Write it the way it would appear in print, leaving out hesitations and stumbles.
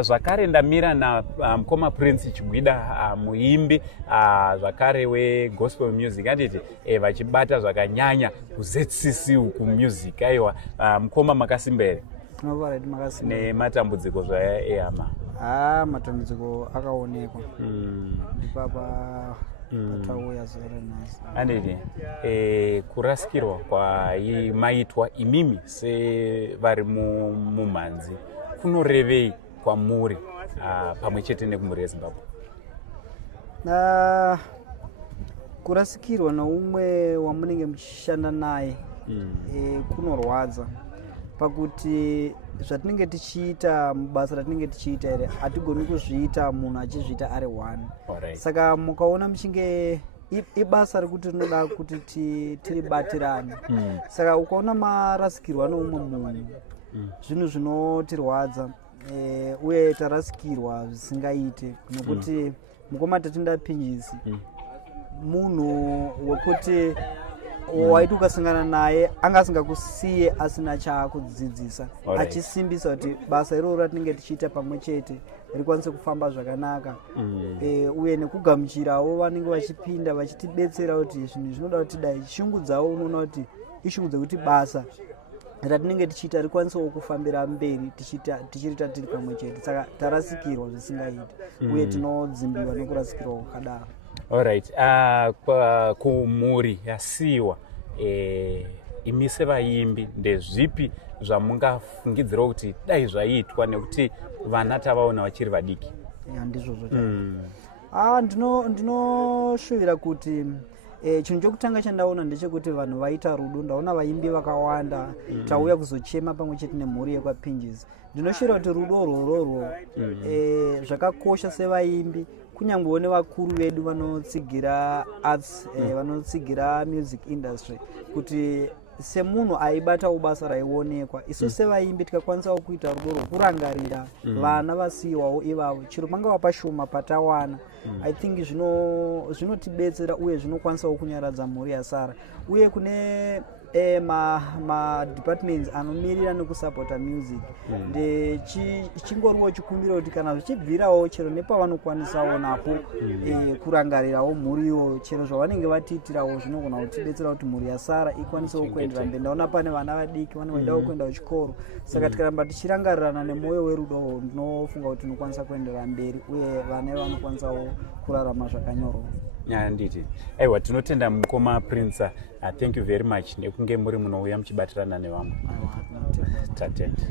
Zvakare ndamira na Mukoma Prince Chigwida muimbi zvakare we gospel music anditi vachibata zvakanyanya kuZCC uku music aiwa Mukoma makasimbere nematambudziko zvayama matambudziko akaonekwa ndipapa patauya Zerenas anditi kurasikirwa kwaimaitwa imimi sevari mumhanzi kunorevei kwamuri pamwe chete nekumhuri yeZimbabwe? Kurasikirwa neumwe wamunenge muchishanda naye kunorwadza pakuti zvatinenge tichiita mubasa ratinenge tichiita ere hatigoni kuzviita munhu achizviita ari one. Saka mukaona muchinge ibasa rekuti rinoda kuti tiribatirane. Saka ukaona marasikirwa neumwe munhu zvinhu zvinotirwadza uye tarasikirwa zvisingaite nokuti Mukoma Tatinda Pinjisi munhu wekuti waiti ukasangana naye angasingakusiye asina chaakudzidzisa achisimbisa kuti basa iroro ratinenge tichiita pamwe chete rikwanise kufamba zvakanaka uye nekugamuchirawo vanenge vachipinda vachitidetsera kuti zvinhu zvinoda kuti dai shungudzawo unoona kuti ishungu dzekuti basa ratinenge tichiita rikwanisewo kufambira mberi tichiriita tiri pamwe chete. Saka tarasikirwa zvisingaiti uye tinodzimbiwa nekurasikirwa kwakadaro. Alright, kumhuri yasiyiwa imi sevaimbi ndezvipi zvamungafungidzira kuti dai zvaiitwa nekuti vana tavaona vachiri vadiki? Ndizvozvo ndinoshuvira kuti chinhu chokutanga chandaona ndechekuti vanhu vaita rudo. Ndaona vaimbi vakawanda tauya kuzochema pamwe chete nemhuri yekwaPinjisi. Ndinoshuvira kuti rudo rworwo zvakakosha sevaimbi kunyangwewo nevakuru vedu vanotsigira arts vanotsigira music industry kuti semunhu aibatawo basa raionekwa isu sevaimbi tikakwanisawo kuita rudo rwokurangarira vana vasiyiwawo ivavo chiro pangava pashoma patawana I think zvinotibetsera uye zvinokwanisawo kunyaradza mhuri yasara uye kune departments anomirira nekusapota music chingoriwo chikumbiro kuti kana zvichibvirawo chero nepavanokwanisawo napo kurangarirawo mhuriyo chero zvavanenge vatiitirawo zvinogona kutidetsera kuti mhuri yasara ikwanisewo kuendera mberi. Ndaona pane vana vadiki vane vaidawo kuenda kuchikoro. Saka tikaramba tichirangarirana nemwoyo werudo ndinofunga kuti tinokwanisa kuendera mberi uye vana vanokwanisawo kurarama zvakanyorwa. Nditi aiwa tinotenda Mukoma Prince, thank you very much nekunge muri munouya muchibatirana nevamwe. Tatenda.